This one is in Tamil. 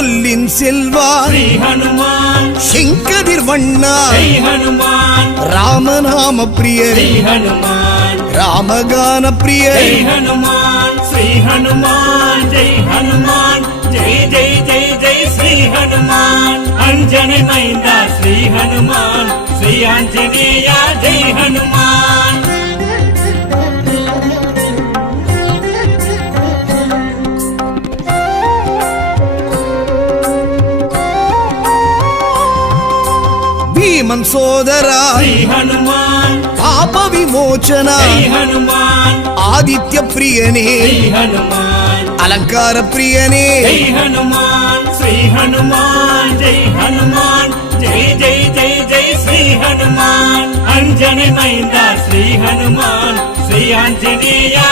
சொல்லின் செல்வா ஸ்ரீ ஹனுமான் செங்கதிர் வண்ணா ஜெய் ஹனுமான் ராமநாம பிரியர் ஸ்ரீ ஹனுமான் ராமகான பிரியர் ஜெய் ஹனுமான் ஸ்ரீ ஹனுமான் ஜெய் ஹனுமான் ஜெய் ஜெய் ஜெய் ஜெய் ஸ்ரீ ஹனுமான் அஞ்சனை மைந்தா ஸ்ரீ ஹனுமான் ஸ்ரீ ஆஞ்சநேயா ஜெய் ஹனுமான் பீமன் சோதரா ஸ்ரீ ஹனுமான் பாப விமோச்சனா ஜெய் ஹனுமான் ஆதித்ய பிரியனே ஸ்ரீ ஹனுமான் அலங்கார பிரியனே ஜெய் ஹனுமான் ஸ்ரீ ஹனுமான் ஜெய் ஹனுமான் ஜெய் ஜெய் ஜெய் ஜெய் ஸ்ரீ ஹனுமான் அஞ்சனை மைந்தா ஸ்ரீ ஹனுமான் ஸ்ரீ ஆஞ்சநேயா